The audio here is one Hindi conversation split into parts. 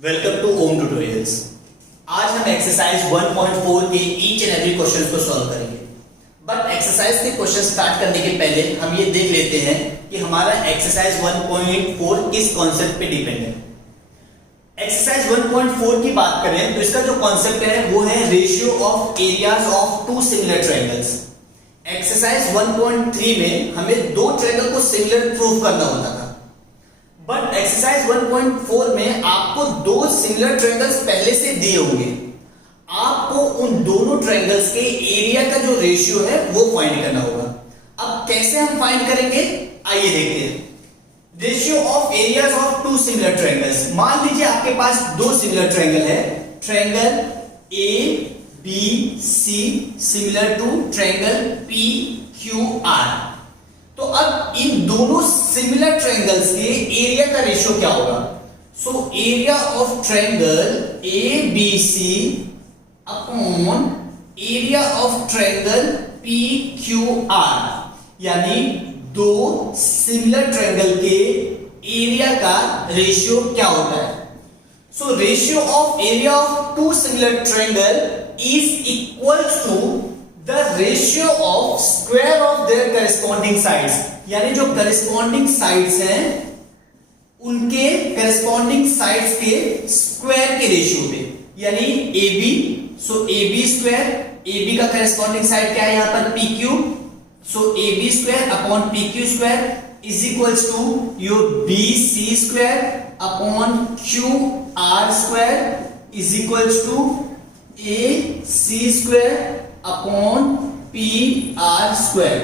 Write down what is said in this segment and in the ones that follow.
Welcome two ohm tutorials. आज हम एक्सरसाइज 1.4 के ईच एंड एवरी क्वेश्चन को सॉल्व करेंगे। बट एक्सरसाइज के क्वेश्चन स्टार्ट करने के पहले हम ये देख लेते हैं कि हमारा एक्सरसाइज 1.4 किस कॉन्सेप्ट पे डिपेंड है। एक्सरसाइज 1.4 की बात करें तो इसका जो कॉन्सेप्ट है वो है ratio of areas of two similar triangles. Exercise 1.3 में हमें दो ट्रायंगल को सिमिलर प्रूव करना होता था, बट एक्सरसाइज 1.4 में आपको दो सिमिलर ट्रायंगल्स पहले से दिए होंगे। आपको उन दोनों ट्रायंगल्स के एरिया का जो रेशियो है वो फाइंड करना होगा। अब कैसे हम फाइंड करेंगे, आइए देखते हैं। Ratio of areas of two similar triangles. मान लीजिए आपके पास दो सिमिलर ट्रायंगल है, triangle A B C similar to triangle P Q R. तो अब इन दोनों सिमिलर ट्रायंगल्स के एरिया का रेशियो क्या होगा? So area of triangle A B C upon area of triangle P Q R, यानी दो सिमिलर ट्रायंगल के एरिया का रेशियो क्या होता है? So ratio of area of two similar triangle is equal to the ratio of square of their corresponding sides, यानी जो करस्पॉन्डिंग साइड्स हैं उनके करस्पॉन्डिंग साइड्स के स्क्वायर के रेशियो पे, यानी A B. So A B square, A B का करस्पॉन्डिंग साइड क्या है यहां पर P Q. So A B square upon P Q square is equals to your B C square upon Q R square is equals to A C square upon PR square.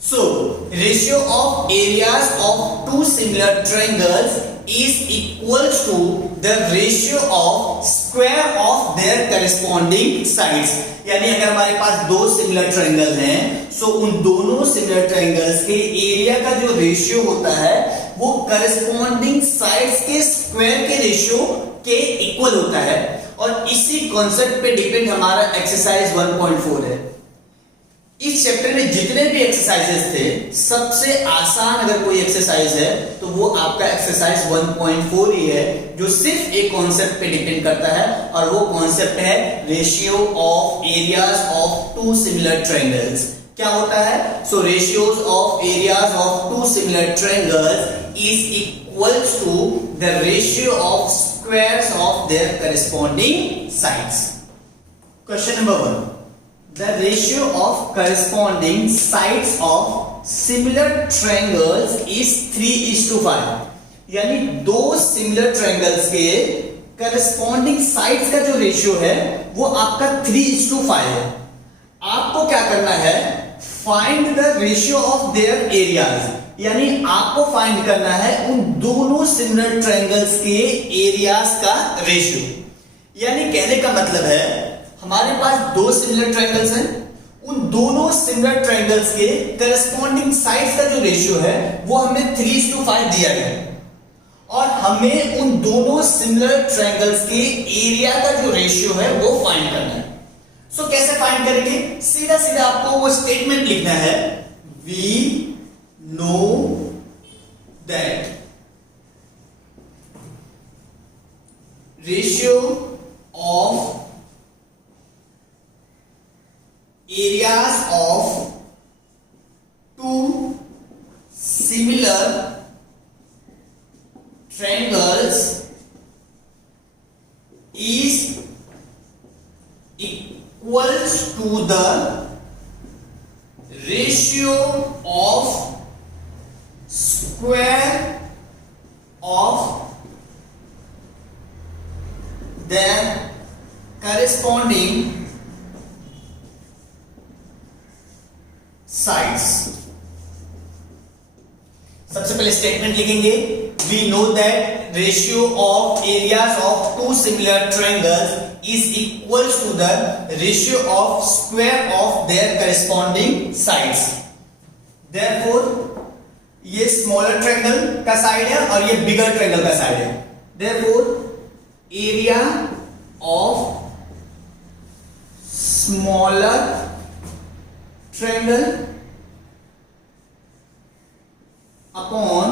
So ratio of areas of two similar triangles is equal to the ratio of square of their corresponding sides. यानी अगर हमारे पास दो सिमिलर ट्रायंगल हैं, सो उन दोनों सिमिलर ट्रायंगल्स के एरिया का जो रेशियो होता है वो करस्पॉन्डिंग साइड्स के स्क्वायर के रेशियो के इक्वल होता है। और इसी कॉन्सेप्ट पे डिपेंड हमारा एक्सरसाइज 1.4 है। इस चैप्टर में जितने भी एक्सरसाइजेस थे, सबसे आसान अगर कोई एक्सरसाइज है तो वो आपका एक्सरसाइज 1.4 ही है, जो सिर्फ एक कॉन्सेप्ट पे डिपेंड करता है, और वो कॉन्सेप्ट है ratio of areas of two similar triangles. क्या होता है? So ratios of areas of two similar triangles is equals to the ratio of squares of their corresponding sides. Question number 1. The ratio of corresponding sides of similar triangles is 3:5. यानी दो similar triangles के corresponding sides का जो रेशियो है वो आपका 3:5 है। आपको क्या करना है? Find the ratio of their areas, यानी आपको फाइंड करना है उन दोनों सिमिलर ट्रायंगल्स के एरियाज का रेशियो। यानी कहने का मतलब है हमारे पास दो सिमिलर ट्रायंगल्स हैं, उन दोनों सिमिलर ट्रायंगल्स के करस्पॉन्डिंग साइड्स का जो रेशियो है वो हमें 3:5 दिया गया है, और हमें उन दोनों सिमिलर ट्रायंगल्स के एरिया का जो रेशियो है वो फाइंड करना है। सो कैसे फाइंड करेंगे? सीधा सीधा आपको वो स्टेटमेंट लिखना है, we know that ratio of areas of two similar triangles is equals to the ratio of square of their corresponding sides. सबसे पहले स्टेटमेंट लिखेंगे, we know that ratio of areas of two similar triangles is equal to the ratio of square of their corresponding sides. Therefore ये स्मॉलर ट्रायंगल का साइड है और ये बिगर ट्रायंगल का साइड है। Therefore area of smaller triangle upon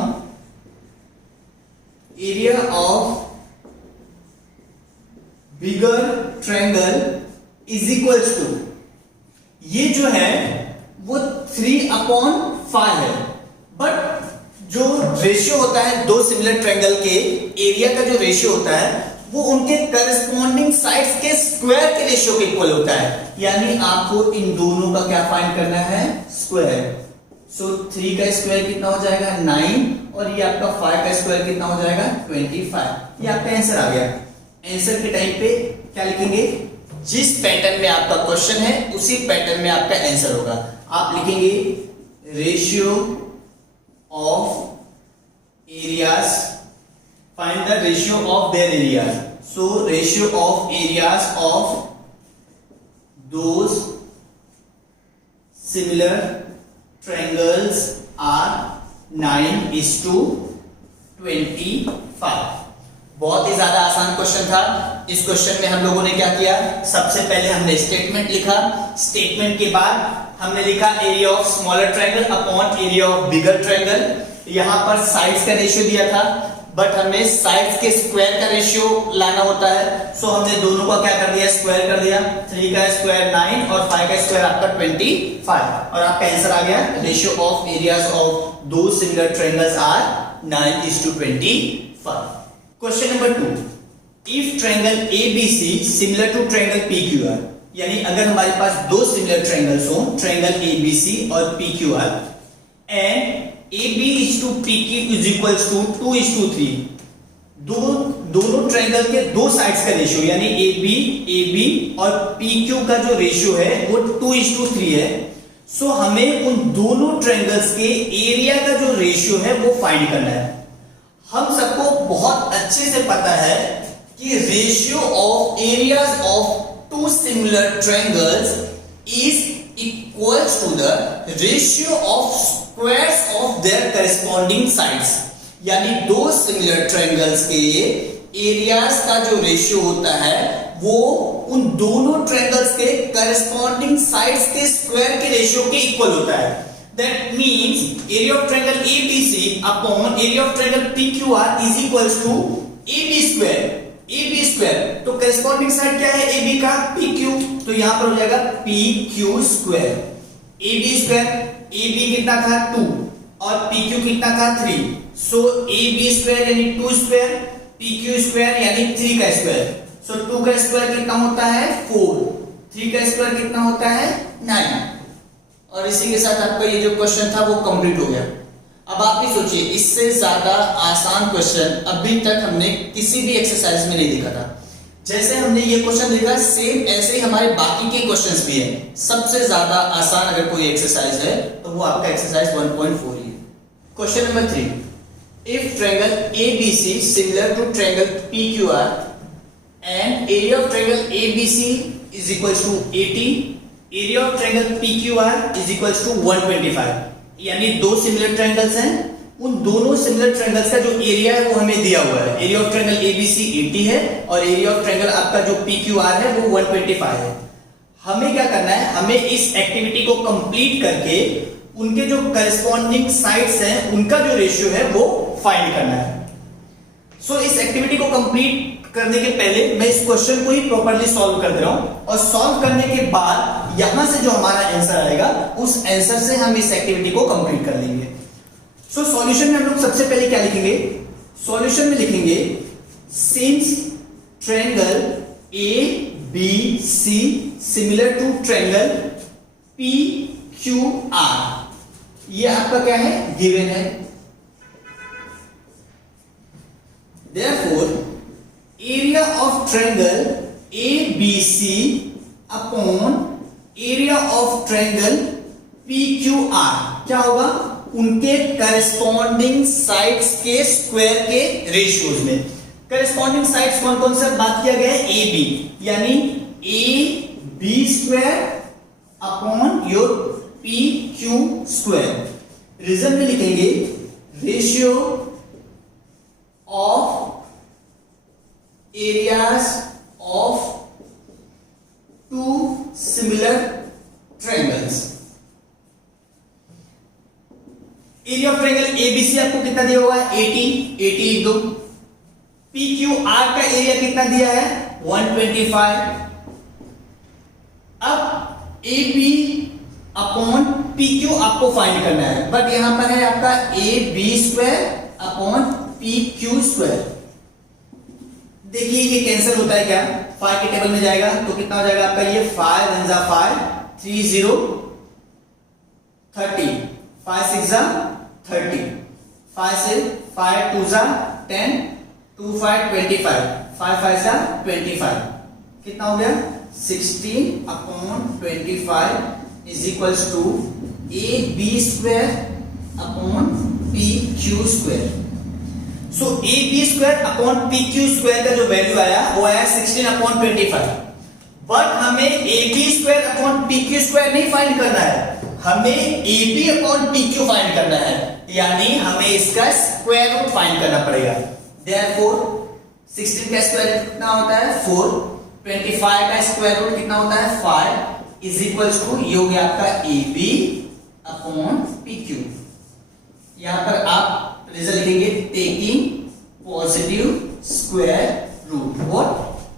area of bigger triangle is equals to, ये जो है वो 3/5 है, बट जो रेशियो होता है दो सिमिलर ट्रायंगल के एरिया का जो रेशियो होता है वो उनके करस्पॉन्डिंग साइड्स के स्क्वायर के रेशियो के इक्वल होता है। यानी आपको इन दोनों का क्या फाइंड करना है, स्क्वायर। सो 3 का स्क्वायर कितना हो जाएगा 9, और ये आपका 5 का स्क्वायर कितना हो जाएगा 25। ये आपका आंसर आ गया। आंसर के टाइम पे क्या लिखेंगे, जिस पैटर्न में आपका क्वेश्चन है उसी पैटर्न में आपका आंसर होगा। आप लिखेंगे ratio of areas, find the ratio of their areas. So ratio of areas of those similar triangles are 9:25। बहुत ही ज्यादा आसान क्वेश्चन था। इस क्वेश्चन में हम लोगों ने क्या किया, सबसे पहले हमने स्टेटमेंट लिखा, स्टेटमेंट के बाद हमने लिखा area of smaller triangle upon area of bigger triangle. यहां पर साइड्स का रेशियो दिया था, बट हमें साइड्स के स्क्वायर का रेशियो लाना होता है। सो हमने दोनों का क्या कर दिया, स्क्वायर कर दिया। 3 का स्क्वायर 9 और 5 का स्क्वायर आपका 25, और आपका आंसर आ गया रेशियो ऑफ एरियाज ऑफ दो similar triangles are 9:25। Question number 2, if triangle ABC similar to triangle PQR, यानी अगर हमारे पास दो सिमिलर ट्रायंगल्स हो, ट्रायंगल ABC और PQR, and AB is to PQ is equals to 2:3, दोनों ट्रायंगल के दो साइड्स का रेशियो यानी AB और PQ का जो रेशियो है वो 2:3 है। सो हमें उन दोनों ट्रायंगल्स के एरिया का जो रेशियो है वो फाइंड करना है। हम सबको बहुत अच्छे से पता है कि ratio of areas of two similar triangles is equals to the ratio of squares of their corresponding sides. यानी दो सिमिलर ट्रायंगल्स के एरियाज का जो रेशियो होता है वो उन दोनों ट्रायंगल्स के करस्पॉन्डिंग साइड्स के स्क्वायर के रेशियो के इक्वल होता है। That means area of triangle ABC upon area of triangle PQR is equals to AB square। AB square तो corresponding side क्या है AB का, PQ, तो यहां पर हो जाएगा PQ square। AB square, AB कितना था 2 और PQ कितना था 3। सो AB square यानी 2 square, PQ square यानी 3 का स्क्वायर। सो 2 का स्क्वायर कितना होता है 4, 3 का स्क्वायर कितना होता है 9। और इसी के साथ आपका ये जो क्वेश्चन था वो कंप्लीट हो गया। अब आप भी सोचिए, इससे ज्यादा आसान क्वेश्चन अभी तक हमने किसी भी एक्सरसाइज में नहीं देखा था। जैसे हमने ये क्वेश्चन देखा, सेम ऐसे ही हमारे बाकी के क्वेश्चंस भी हैं। सबसे ज्यादा आसान अगर कोई एक्सरसाइज है तो वो आपका एक्सरसाइज 1.4 ही है। Question number 3, if triangle ABC similar to triangle PQR and area of triangle ABC is equals to 80, area of triangle PQR is equals to 125। यानी दो सिमिलर ट्रायंगल्स हैं, उन दोनों सिमिलर ट्रायंगल्स का जो एरिया है वो हमें दिया हुआ है। एरिया ऑफ ट्रायंगल ABC 80 है और एरिया ऑफ ट्रायंगल आपका जो PQR है वो 125 है। हमें क्या करना है, हमें इस एक्टिविटी को कंप्लीट करके उनके जो करस्पॉन्डिंग साइड्स हैं उनका जो रेशियो है वो फाइंड करना है। सो इस एक्टिविटी को कंप्लीट करने के पहले मैं इस क्वेश्चन को ही प्रॉपर्ली सॉल्व कर दे रहा हूं, और सॉल्व करने के बाद यहां से जो हमारा आंसर आएगा उस आंसर से हम इस एक्टिविटी को कंप्लीट कर लेंगे। सो सॉल्यूशन में हम लोग सबसे पहले क्या लिखेंगे, सॉल्यूशन में लिखेंगे since triangle ABC similar to triangle PQR, ये आपका क्या है, गिवन है। Therefore, area of triangle ABC upon area of triangle PQR क्या होगा, उनके करस्पॉन्डिंग साइड्स के स्क्वायर के रेशियोज में। करस्पॉन्डिंग साइड्स कौन कौन सा बात किया गया है, AB, यानी AB square upon your PQ square. Reason में लिखेंगे ratio of areas of two similar triangles। Area of triangle ABC आपको कितना दिया हुआ है 80 लिख दो। PQR का एरिया कितना दिया है 125। अब A B upon P Q आपको फाइंड करना है, बट यहां पर है आपका A B square upon P Q square. देखिए ये कैंसिल होता है क्या, 5 के टेबल में जाएगा तो कितना हो जाएगा आपका ये 5 1 जा 5 3 0 30 5 6 जा 30 5 से 5 2 जा 10 2 5 25 5 5 जा 25 कितना हो गया 16 upon 25 is equals to A B square upon P Q square. So A B square upon P Q square का जो वैल्यू आया वो आया 16 अपॉन 25। बट हमें A B square upon P Q square नहीं फाइंड करना है, हमें A B upon P Q find करना है, यानी हमें इसका स्क्वायर रूट फाइंड करना पड़ेगा। देयरफॉर 16 का स्क्वायर रूट कितना होता है 4, 25 का स्क्वायर रूट कितना होता है 5 इज इक्वल्स टू ये हो गया आपका A B upon P Q. यहां पर आप रिजल्ट लिखेंगे taking positive square root, what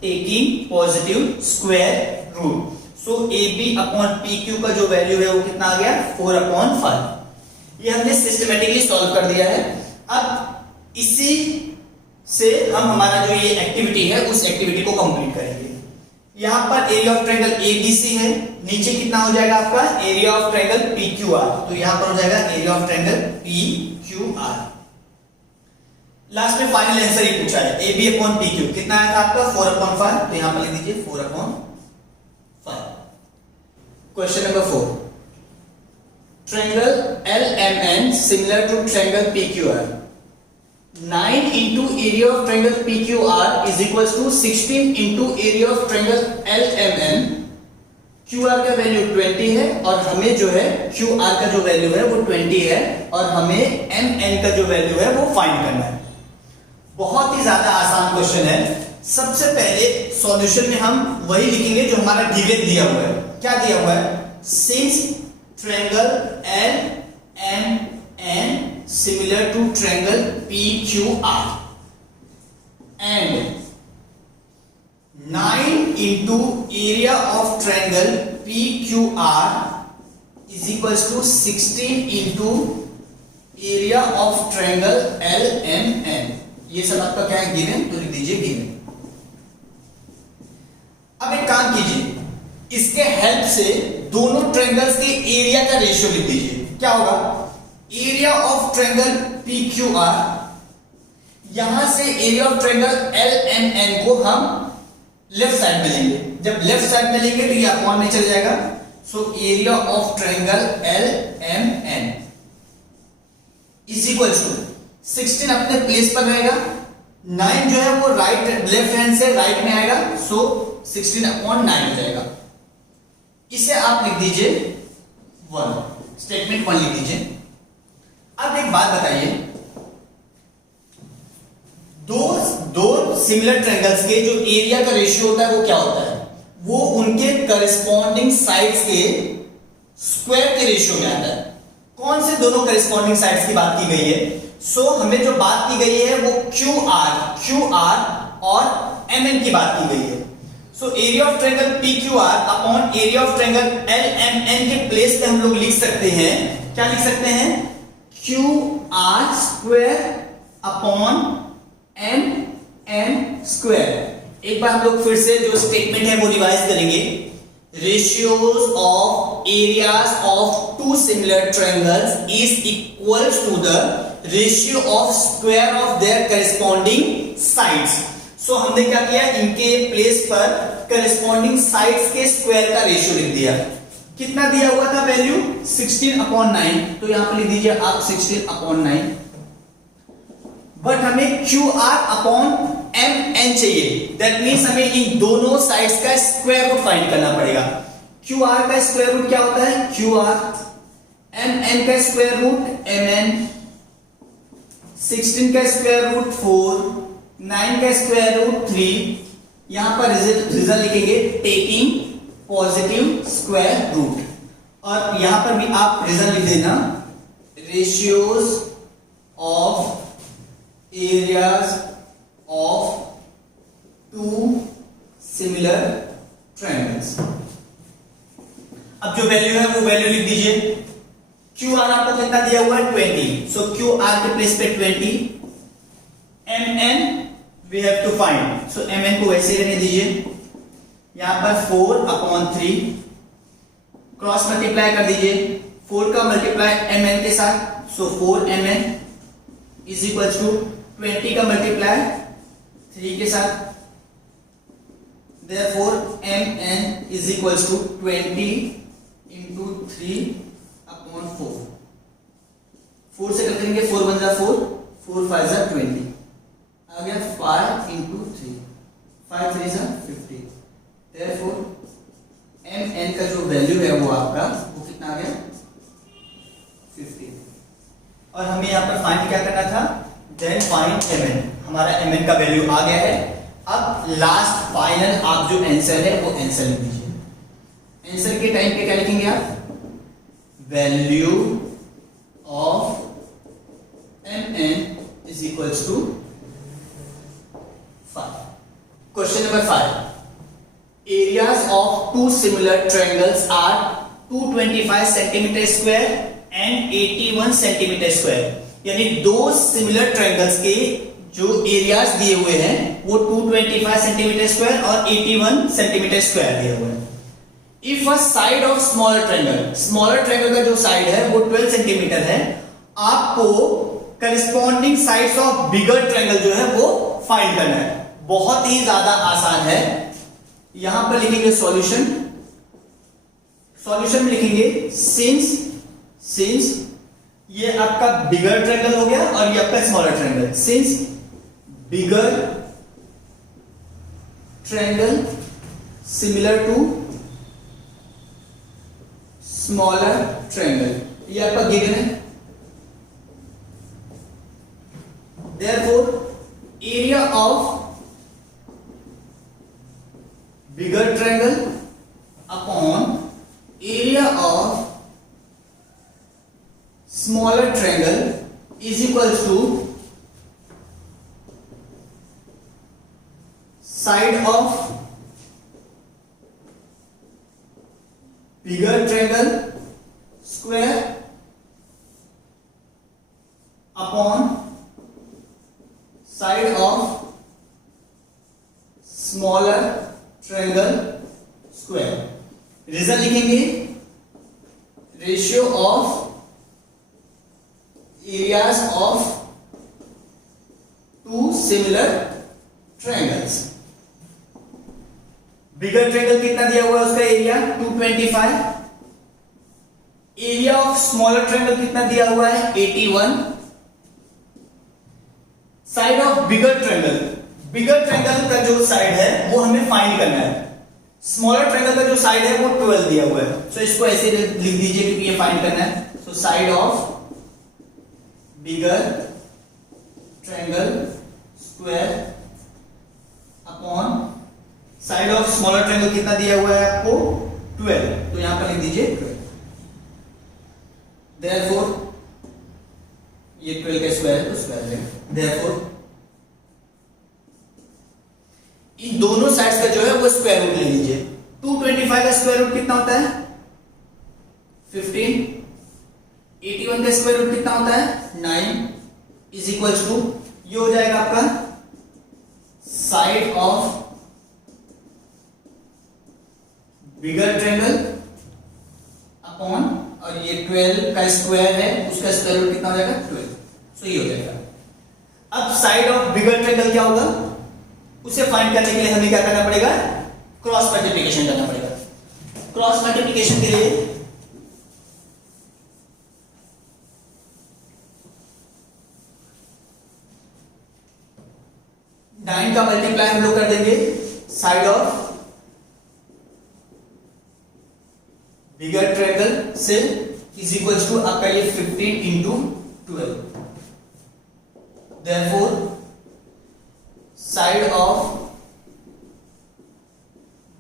taking positive square root. So A B upon P Q का जो वैल्यू है वो कितना आ गया 4 अपॉन 5। ये हमने सिस्टमेटिकली सॉल्व कर दिया है। अब इसी से हम हमारा जो ये एक्टिविटी है उस एक्टिविटी को कंप्लीट करेंगे। यहां पर एरिया ऑफ ट्रायंगल एबीसी है, नीचे कितना हो जाएगा आपका एरिया ऑफ ट्रायंगल पीक्यूआर, तो यहां पर हो जाएगा area of triangle PQR. Last में फाइनल आंसर ही पूछा है A B upon P Q कितना आया था आपका 4 अपॉन 5, तो यहां पर लिख दीजिए 4 upon 5। Question number 4, triangle LMN similar to triangle PQR, 9 into area of triangle PQR is equals to 16 into area of triangle LMN। QR का वैल्यू 20 है और हमें जो है QR का जो वैल्यू है वो 20 है और हमें MN का जो वैल्यू है वो फाइंड करना है। बहुत ही ज्यादा आसान क्वेश्चन है। सबसे पहले सॉल्यूशन में हम वही लिखेंगे जो हमारा गिवन दिया हुआ है। क्या दिया हुआ है, since triangle LMN similar to triangle PQR and 9 into area of triangle PQR is equals to 16 into area of triangle LMN। ये सब आपका क्या है गिवन, तो लिख दीजिए गिवन। अब एक काम कीजिए, इसके हेल्प से दोनों ट्रायंगल्स के एरिया का रेशियो लिख दीजिए। क्या होगा, एरिया ऑफ ट्रायंगल PQR, यहां से एरिया ऑफ ट्रायंगल LMN को हम लेफ्ट साइड में लेंगे। जब लेफ्ट साइड में लेंगे तो ये अपॉन में चल जाएगा। So area of triangle LMN is equals to 16 अपने प्लेस पर रहेगा, 9 जो है वो राइट लेफ्ट हैंड से राइट में आएगा, सो 16 अपॉन 9 हो जाएगा। इसे आप लिख दीजिए 1, स्टेटमेंट 1 लिख दीजिए। अब एक बात बताइए, दो सिमिलर ट्रायंगल्स के जो एरिया का रेशियो होता है वो क्या होता है, वो उनके करस्पॉन्डिंग साइड्स के स्क्वायर के रेशियो में आता है। कौन से दोनों करस्पॉन्डिंग साइड्स की बात की गई है, सो हमें जो बात की गई है वो QR और MN की बात की गई है। So area of triangle PQR upon area of triangle LMN के प्लेस पे हम लोग लिख सकते हैं, क्या लिख सकते हैं, QR square upon MN square. एक बार हम लोग फिर से जो स्टेटमेंट है वो रिवाइज करेंगे। Ratios of areas of two similar triangles is equals to the ratio of square of their corresponding sides. So हमने क्या किया, इनके प्लेस पर करस्पॉन्डिंग साइड्स के स्क्वायर का रेशियो लिख दिया। कितना दिया हुआ था वैल्यू 16 अपॉन 9, तो यहां पर लिख दीजिए आप 16 अपॉन 9। बट हमें QR अपॉन MN चाहिए, दैट मीन्स हमें इन दोनों साइड्स का स्क्वायर रूट फाइंड करना पड़ेगा। QR का स्क्वायर रूट क्या होता है QR, MN का स्क्वायर रूट MN, 16 का स्क्वायर रूट 4, 9 का स्क्वायर रूट 3। यहां पर रिजल्ट लिखेंगे टेकिंग पॉजिटिव स्क्वायर रूट, और यहां पर भी आप रिजल्ट लिख देना ratios of areas of two similar triangles. अब जो वैल्यू है वो वैल्यू लिख दीजिए। क्यू आर आपको कितना दिया हुआ है 20, सो क्यू आर के प्लेस पे 20, M N we have to find, so M N को वैसे रहने दीजिए। यहां पर 4/3 क्रॉस मल्टीप्लाई कर दीजिए, 4 का मल्टीप्लाई एम एन के साथ, so 4 M N is equal to 20 का मल्टीप्लाई 3 के साथ, therefore mn is equals to 20 into 3/4। 4 से कट करेंगे, 4 1 जा 4, 4 5 जा 20, आ गया 5 into 3, 5 3 जा 50, therefore mn का जो वैल्यू है वो आपका वो कितना आ गया 50। और हमें यहाँ पर फाइंड क्या करना था, देन फाइंड mn, हमारा mn का वैल्यू आ गया है। अब लास्ट फाइनल आप जो आंसर है वो आंसर लिख दीजिए। आंसर के टाइम पे क्या लिखेंगे आप, value of mn is equals to 5। Question number 5, areas of two similar triangles are 225 centimetre square and 81 centimetre square, यानी दो सिमिलर ट्रायंगल्स के जो एरियाज दिए हुए हैं वो 225 सेंटीमीटर स्क्वायर और 81 सेंटीमीटर स्क्वायर दिए हुए हैं। If a side of smaller triangle का जो साइड है वो 12 सेंटीमीटर है, आपको corresponding sides of bigger triangle जो है वो फाइंड करना है। बहुत ही ज्यादा आसान है। यहां पर लिखेंगे सॉल्यूशन, सॉल्यूशन में लिखेंगे सिंस ये आपका बिगर ट्रायंगल हो गया और ये आपका smaller triangle, since bigger triangle similar to smaller triangle, ये आपका गिवन है। Therefore area of bigger triangle upon area of smaller triangle is equal to side of bigger triangle square upon side of smaller triangle square. Result लिखेंगे ratio of areas of two similar triangles. Bigger triangle कितना दिया हुआ है उसका area 225, area of smaller triangle कितना दिया हुआ है 81, साइड ऑफ बिगर ट्रायंगल का जो साइड है वो हमें फाइंड करना है। स्मॉलर ट्रायंगल का जो साइड है वो 12 दिया हुआ है, सो इसको ऐसे लिख दीजिए क्योंकि ये फाइंड करना है। So side of bigger triangle square upon side of smaller triangle कितना दिया हुआ है आपको 12, तो यहां पर लिख दीजिए 12। देयरफॉर ये 12 का स्क्वायर तो स्क्वायर है, देयरफॉर इन दोनों साइड्स का जो है वो स्क्वायर रूट ले लीजिए। 225 का स्क्वायर रूट कितना होता है 15, 81 का स्क्वायर रूट कितना होता है 9 इज इक्वल्स टू ये हो जाएगा आपका side of bigger triangle upon, और ये 12 का स्क्वायर है उसका स्क्वायर रूट कितना हो जाएगा 12, सो ये हो जाएगा। अब साइड ऑफ बिगर ट्रायंगल क्या होगा, उसे फाइंड करने के लिए हमें क्या करना पड़ेगा, क्रॉस मल्टीप्लिकेशन करना पड़ेगा। क्रॉस मल्टीप्लिकेशन के लिए नाइन का मल्टीप्लाई हम लोग कर देंगे साइड ऑफ बिगर ट्रायंगल से इज इक्वल्स टू आपका ये 15 into 12, therefore side of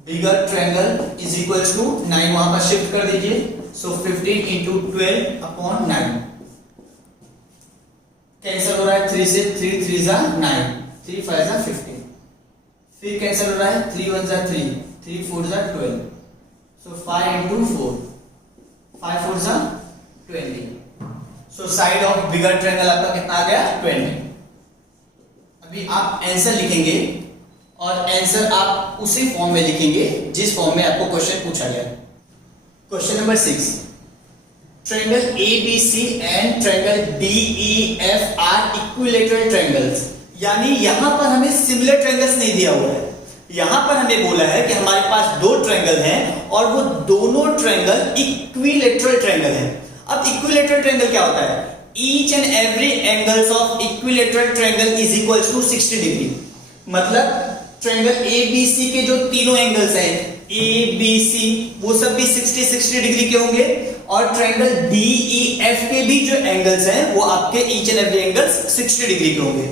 bigger triangle is equals to 9, वहां पर शिफ्ट कर दीजिए, सो 15 इंटू 12 अपॉन 9 कैंसिल हो रहा है, 3 से 3 3 जा 9, 3 5 जा 15, फिर कैंसिल हो रहा है, 3 1 जा 3, 3 4 जा 12, सो 5 into 4, 5 4 जा 20, so side of bigger triangle आपका कितना आ गया, 20। अभी आप आंसर लिखेंगे और आंसर आप उसी फॉर्म में लिखेंगे जिस फॉर्म में आपको क्वेश्चन पूछा गया। Question number 6, triangle ABC and triangle DEF are equilateral triangles. यानी यहां पर हमें सिमिलर ट्रायंगल्स नहीं दिया हुआ है, यहां पर हमें बोला है कि हमारे पास दो ट्रायंगल हैं और वो दोनों ट्रायंगल इक्विलैटरल ट्रायंगल हैं। अब इक्विलैटरल ट्रायंगल क्या होता है, each and every angles of equilateral triangle is equals to 60 degree. मतलब ट्रायंगल ABC के जो तीनों एंगल्स हैं ABC वो सब भी 60 डिग्री के होंगे, और ट्रायंगल DEF के भी जो एंगल्स हैं वो आपके each and every angles 60 degree के होंगे।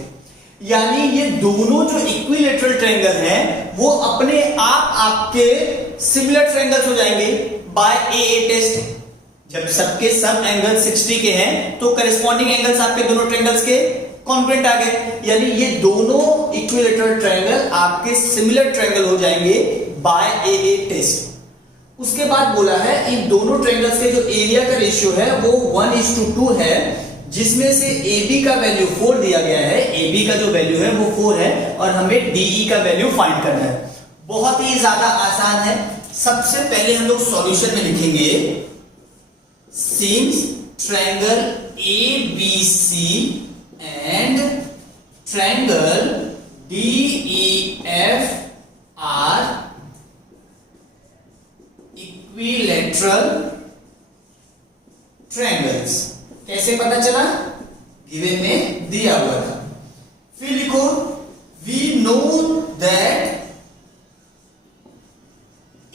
यानी ये दोनों जो इक्विलैटरल ट्रायंगल हैं वो अपने आप आपके सिमिलर ट्रायंगल्स हो जाएंगे बाय AA टेस्ट। जब सबके सब एंगल 60 के हैं तो करेस्पॉन्डिंग एंगल्स आपके दोनों ट्रायंगल्स के कॉन्ग्रुएंट आ गए, यानी ये दोनों इक्विलैटरल ट्रायंगल आपके सिमिलर ट्रायंगल हो जाएंगे बाय AA टेस्ट। उसके बाद बोला है इन दोनों ट्रायंगल्स के जो एरिया का रेशियो है वो 1:2 है, जिसमें से AB का वैल्यू 4 दिया गया है, AB का जो वैल्यू है वो 4 है और हमें DE का वैल्यू फाइंड करना है। बहुत ही ज्यादा आसान है। सबसे पहले हम लोग सॉल्यूशन में लिखेंगे since triangle ABC and triangle DEF are equilateral triangles. कैसे पता चला, गिवन में दिया हुआ था। फिर लिखो we know that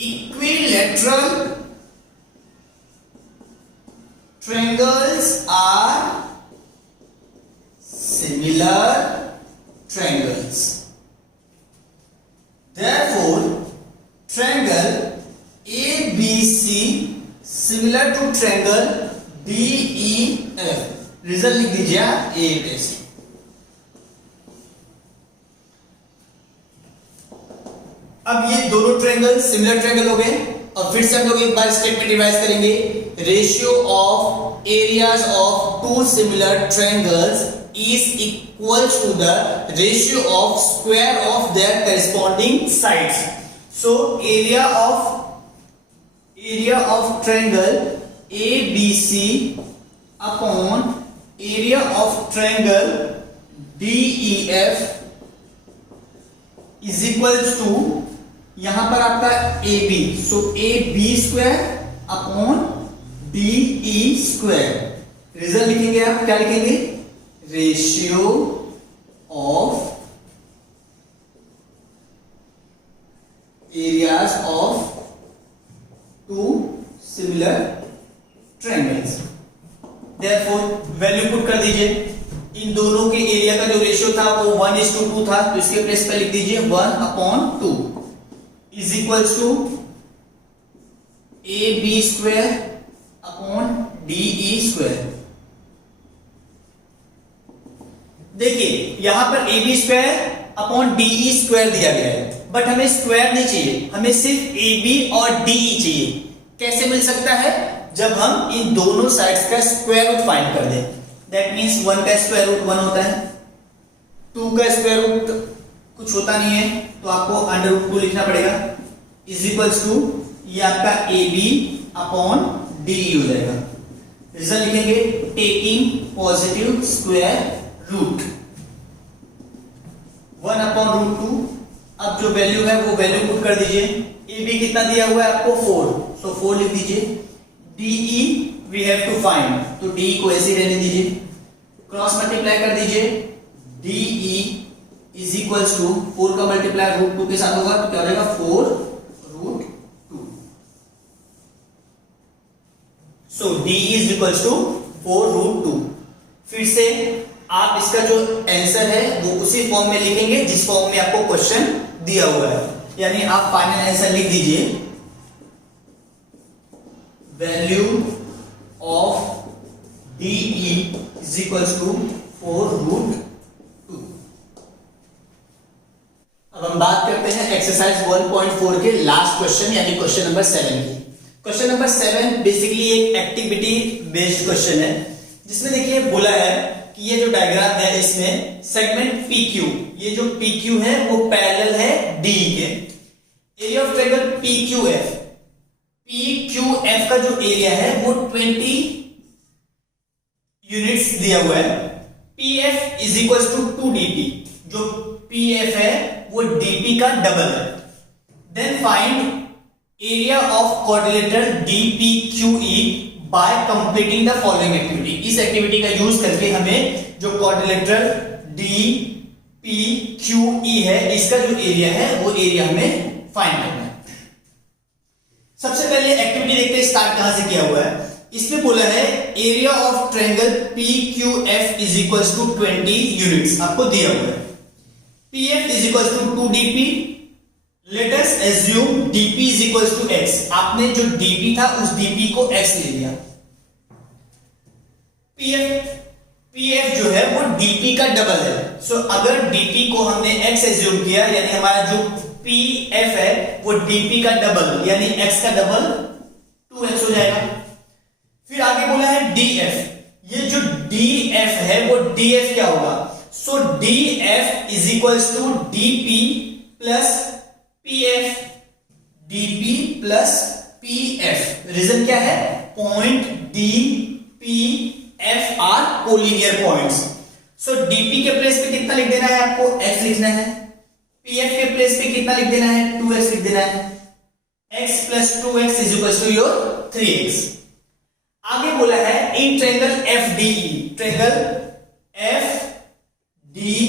equilateral triangles are similar triangles. Therefore, triangle ABC similar to triangle DEF. Result लिख दीजिए A टेस्ट। अब ये दोनों ट्रायंगल सिमिलर ट्रायंगल हो गए और फिर से हम लोग एक बार स्टेटमेंट रिवाइज करेंगे। Ratio of areas of two similar triangles is equal to the ratio of square of their corresponding sides. So area of triangle ABC upon area of triangle DEF is equal to, यहां पर आपका AB, so AB square upon DE square. Result लिखेंगे आप, क्या लिखेंगे, ratio of areas of two similar triangles. Therefore value put कर दीजिए। इन दोनों के एरिया का जो रेशियो था वो 1:2 था, तो इसके प्लेस पे लिख दीजिए 1/2 is equals to AB square upon DE square. देखिए यहां पर AB square upon DE square दिया गया है, बट हमें स्क्वायर नहीं चाहिए, हमें सिर्फ AB और DE चाहिए। कैसे मिल सकता है, जब हम इन दोनों साइड्स का स्क्वायर रूट फाइंड कर दें। दैट मींस 1 का स्क्वायर रूट 1 होता है, 2 का स्क्वायर रूट कुछ होता नहीं है तो आपको √2 लिखना पड़ेगा, इज इक्वल्स टू ये आपका AB अपॉन DE हो जाएगा। रिजल्ट लिखेंगे टेकिंग पॉजिटिव स्क्वायर रूट 1/√2। अब जो वैल्यू है वो वैल्यू पुट कर दीजिए। AB कितना दिया हुआ है आपको 4, सो 4 लिख दीजिए। DE we have to find, तो DE को ऐसे ही रहने दीजिए, क्रॉस मल्टीप्लाई कर दीजिए। DE इज इक्वल्स टू 4 का मल्टीप्लाई √2 के साथ होगा तो क्या हो जाएगा 4√2। सो DE इज इक्वल्स टू 4√2। फिर से आप इसका जो आंसर है वो उसी फॉर्म में लिखेंगे जिस फॉर्म में आपको क्वेश्चन दिया हुआ है, यानी आप फाइनल आंसर लिख दीजिए value of DE is equals to 4√2। अब हम बात करते हैं एक्सरसाइज 1.4 के लास्ट क्वेश्चन यानी क्वेश्चन नंबर 7 की। क्वेश्चन नंबर 7 बेसिकली एक एक्टिविटी बेस्ड क्वेश्चन है, जिसमें देखिए बोला है कि ये जो डायग्राम है इसमें सेगमेंट PQ, ये जो PQ है वो पैरेलल है DE के। एरिया ऑफ ट्रायंगल PQF का जो एरिया है वो 20 यूनिट्स दिया हुआ है। PF is equal to 2DP, जो PF है वो DP का डबल है। Then find area of quadrilateral DPQE by completing the following activity. इस एक्टिविटी का यूज करके हमें जो क्वाड्रिलेटरल DPQE है इसका जो एरिया है वो एरिया हमें फाइंड करना है। सबसे पहले एक्टिविटी देखते हैं स्टार्ट कहां से किया हुआ है। इसमें बोला है area of triangle PQF is equal to 20 units आपको दिया हुआ है। PF is equal to 2DP। Let us assume DP is equal to x। आपने जो DP था उस DP को x ले लिया। PF जो है वो DP का डबल है। सो अगर DP को हमने x एज्यूम किया यानी हमारा जो PF है वो DP का डबल यानी x का डबल 2x हो जाएगा। फिर आगे बोला है DF, ये जो DF है वो DF क्या होगा? So DF is equal to DP plus PF, DP plus PF। Reason क्या है? Point D, P, F are collinear points. So DP के प्लेस पे कितना लिख देना है आपको? x लिखना है। PF के प्लेस पे कितना लिख देना है? 2x लिख देना है। x plus 2x is equal to your 3x। आगे बोला है in triangle FDE, triangle FDE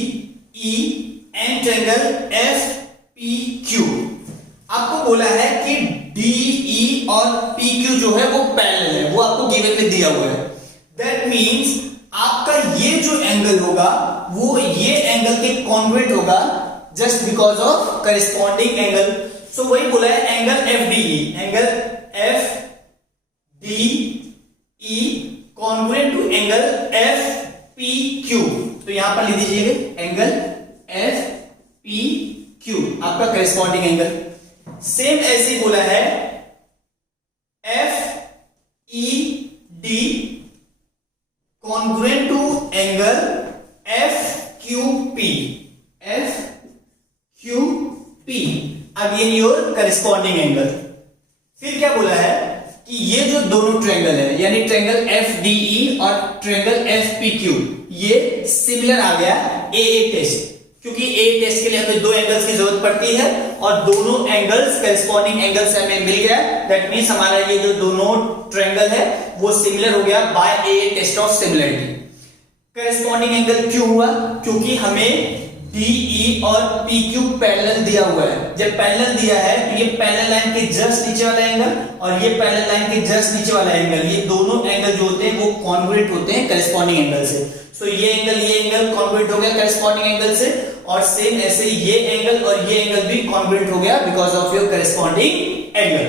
and triangle FPQ। आपको बोला है कि DE और PQ जो है वो पैरेलल है, वो आपको गिवन में दिया हुआ है। दैट मींस आपका ये जो एंगल होगा वो ये एंगल के कॉन्ग्रुएंट होगा just because of corresponding angle. So वही बोला है angle FDE, angle FDE congruent to angle FPQ। तो यहां पर लिख दीजिएगा एंगल FPQ आपका करेस्पॉन्डिंग एंगल। सेम ऐसे ही बोला है FED congruent to angle FQP, FQP again your corresponding angle. फिर क्या बोला है कि ये जो दोनों ट्रायंगल है यानी ट्रायंगल FDE और ट्रायंगल FPQ ये सिमिलर आ गया AA टेस्ट, क्योंकि AA टेस्ट के लिए हमें दो एंगल्स की जरूरत पड़ती है और दोनों एंगल्स करेस्पॉन्डिंग एंगल से हमें मिल गया। दैट मींस हमारा ये जो दोनों ट्रायंगल है वो सिमिलर हो गया by AA test of similarity. Corresponding angle क्यों हुआ? क्योंकि हमें DE और PQ पैरेलल दिया हुआ है। जब पैरेलल दिया है तो ये पैरेलल लाइन के जस्ट नीचे वाला एंगल और ये पैरेलल लाइन के जस्ट नीचे वाला एंगल, ये दोनों एंगल जो होते हैं वो कॉन्ग्रुएंट होते हैं करेस्पॉन्डिंग एंगल से। सो ये एंगल कॉन्ग्रुएंट हो गया करेस्पॉन्डिंग एंगल से और सेम ऐसे ये एंगल और ये एंगल भी कॉन्ग्रुएंट हो गया because of your corresponding angle.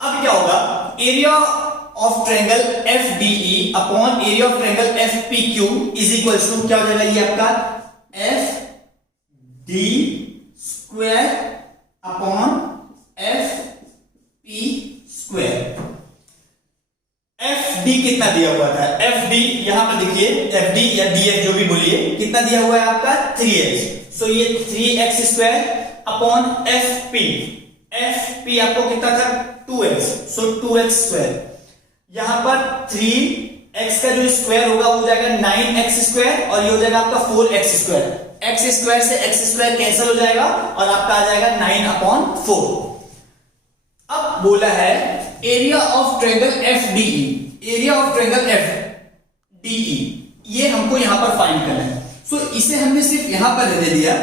अब क्या होगा? Area of triangle FDE upon area of triangle FPQ is equal to क्या हो जाएगा? ये आपका FD square upon FP square. FD कितना दिया हुआ था? FD यहां पर देखिए, FD या DF जो भी बोलिए, कितना दिया हुआ है आपका? 3x। सो ये 3x square upon FP, FP आपको कितना था? 2x। सो 2x स्क्वायर। यहां पर 3x का जो स्क्वायर होगा वो हो जाएगा 9x स्क्वायर और ये हो जाएगा आपका 4x स्क्वायर। x स्क्वायर से x स्क्वायर कैंसिल हो जाएगा और आपका आ जाएगा 9/4। अब बोला है area of triangle FDE, area of triangle FDE ये हमको यहां पर फाइंड करना है। सो इसे हमने सिर्फ यहां पर दे दिया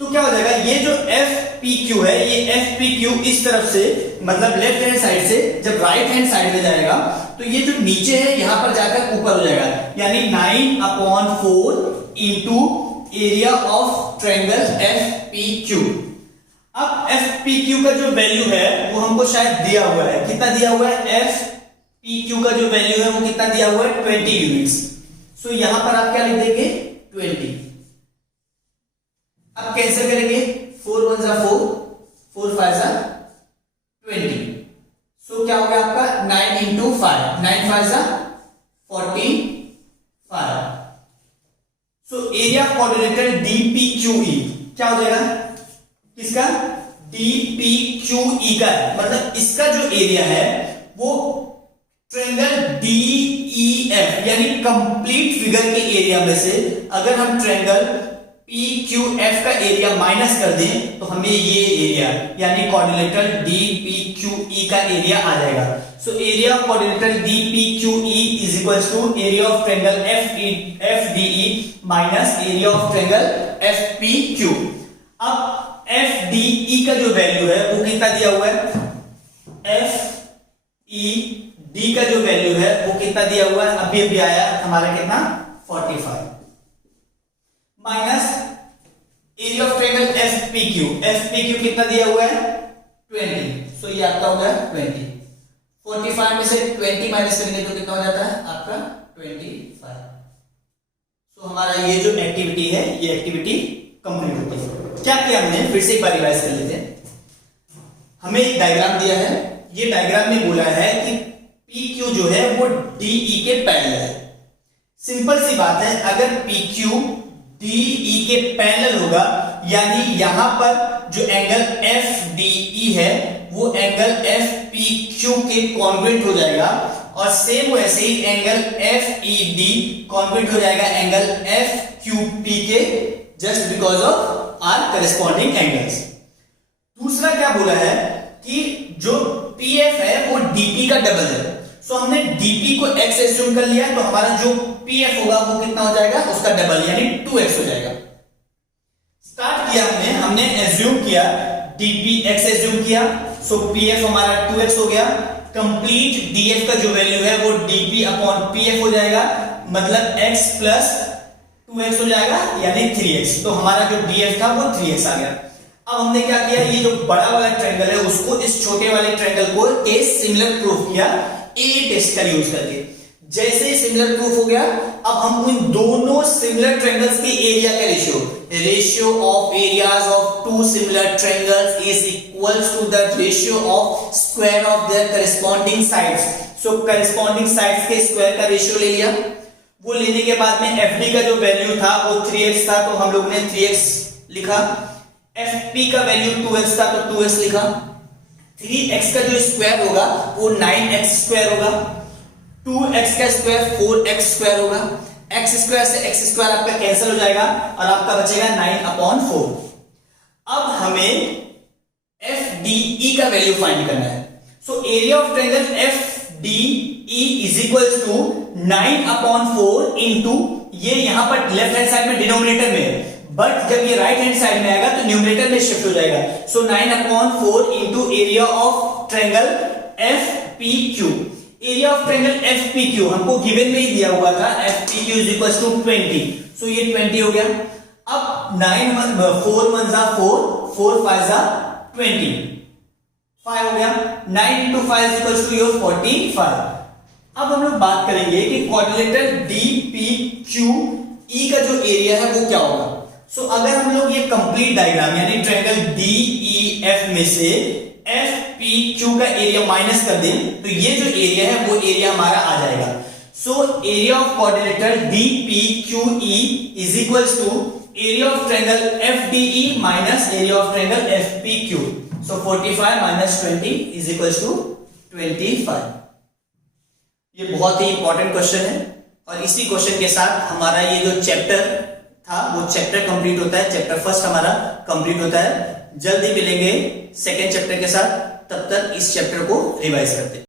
तो क्या हो जाएगा? ये जो FPQ है ये FPQ इस तरफ से मतलब लेफ्ट हैंड साइड से जब राइट हैंड साइड में जाएगा तो ये जो नीचे है यहां पर जाकर ऊपर हो जाएगा यानी 9/4 into area of triangle FPQ। अब FPQ का जो वैल्यू है वो हमको शायद दिया हुआ है। कितना दिया हुआ है? FPQ का जो वैल्यू है वो कितना दिया हुआ है? 20 यूनिट्स। सो यहां पर आप क्या लिख देंगे? 20। अब कैंसिल करेंगे, 4 1 जा 4, 4 5 जा 20। सो क्या हो गया आपका 9 इंटू 5, 9 5 जा 45। सो एरिया ऑफ क्वाड्रिलेटरल DPQE क्या हो जाएगा, किसका, DPQE का, मतलब इसका जो एरिया है वो ट्रायंगल DEF यानी कंप्लीट फिगर के एरिया में से अगर हम ट्रायंगल PQF का एरिया माइनस कर दें तो हमें ये एरिया यानी क्वाड्रिलेटरल DPQE का एरिया आ जाएगा। So area of quadrilateral DPQE is equals to area of triangle FDE minus area of triangle FPQ। अब FDE का जो वैल्यू है वो कितना दिया हुआ है, FED का जो वैल्यू है वो कितना दिया हुआ है, अभी आया हमारा कितना 45 minus area of triangle FPQ कितना दिया हुआ है 20। सो ये आपका हो गया 20। 45 में से 20 माइनस करेंगे तो कितना हो जाता है आपका 25। सो हमारा ये जो एक्टिविटी है ये एक्टिविटी कंप्लीट होती है। क्या किया हमने, फिर से एक बार रिवाइज कर लेते हैं। हमें एक डायग्राम दिया है, ये डायग्राम में बोला है कि PQ जो है वो DE के पैरेलल है। सिंपल सी बात है, अगर PQ DE के पैरेलल होगा यानी यहां पर जो एंगल FDE है वो एंगल FPQ के कॉन्ग्रुएंट हो जाएगा और सेम वैसे ही एंगल FED कॉन्ग्रुएंट हो जाएगा एंगल FQP के, just because of are corresponding angles. दूसरा क्या बोला है कि जो PF है वो DP का डबल है। सो हमने DP को x एज्यूम कर लिया तो हमारा जो PF होगा वो कितना हो जाएगा, उसका डबल यानी 2x हो जाएगा। स्टार्ट किया हमने एज्यूम किया DP x एज्यूम किया, सो PF हमारा 2x हो गया। कंप्लीट DF का जो वैल्यू है वो DP अपॉन PF हो जाएगा, मतलब x प्लस 2x हो जाएगा यानी 3x। तो हमारा जो DF था वो 3x आ गया। अब हमने क्या किया, ये जो बड़ा वाला ट्रायंगल है उसको इस छोटे वाले ट्रायंगल को के सिमिलर प्रूफ किया ए टेस्ट का यूज करके। जैसे ही सिमिलर प्रूफ हो गया, अब हम उन दोनों सिमिलर ट्रायंगल्स के एरिया का ratio of areas of two similar triangles is equals to the ratio of square of their corresponding sides. So corresponding sides के स्क्वायर का रेशियो ले लिया। वो लेने के बाद में FD का जो वैल्यू था वो 3x था तो हम लोग ने 3x लिखा, FP का वैल्यू 2x था तो 2x लिखा, 3x का जो स्क्वायर होगा वो 9x स्क्वायर होगा, 2x का स्क्वायर 4x स्क्वायर होगा, x स्क्वायर से x स्क्वायर आपका कैंसिल हो जाएगा और आपका बचेगा 9/4। अब हमें FDE का वैल्यू फाइंड करना है। So area of triangle FDE is equals to 9/4 into, ये यहां पर लेफ्ट हैंड साइड में डिनोमिनेटर में है, बट जब ये राइट हैंड साइड में आएगा तो न्यूमरेटर में शिफ्ट हो जाएगा। सो 9/4 into area of triangle FPQ। Area of triangle FPQ हमको गिवन में ही दिया हुआ था, FPQ इज इक्वल्स टू 20। सो ये 20 हो गया। अब 4 1 जा 4, 4 5 जा 20, 5 हो गया। 9 into 5 is equals to your 45। अब हम लोग बात करेंगे कि क्वाड्रिलेटरल DPQE का जो एरिया है वो क्या होगा। सो अगर हम लोग ये कंप्लीट डायग्राम यानी ट्रायंगल DEF में से FPQ का एरिया माइनस कर दें तो ये जो एरिया है वो एरिया हमारा आ जाएगा। So area of quadrilateral DPQE is equals to area of triangle FDE minus area of triangle FPQ। So 45 minus 20 is equals to 25। ये बहुत ही इंपॉर्टेंट क्वेश्चन है और इसी क्वेश्चन के साथ हमारा ये जो चैप्टर था वो चैप्टर कंप्लीट होता है, चैप्टर फर्स्ट हमारा कंप्लीट होता है। जल्दी मिलेंगे सेकेंड चैप्टर के साथ, तब तक इस चैप्टर को रिवाइज करते हैं।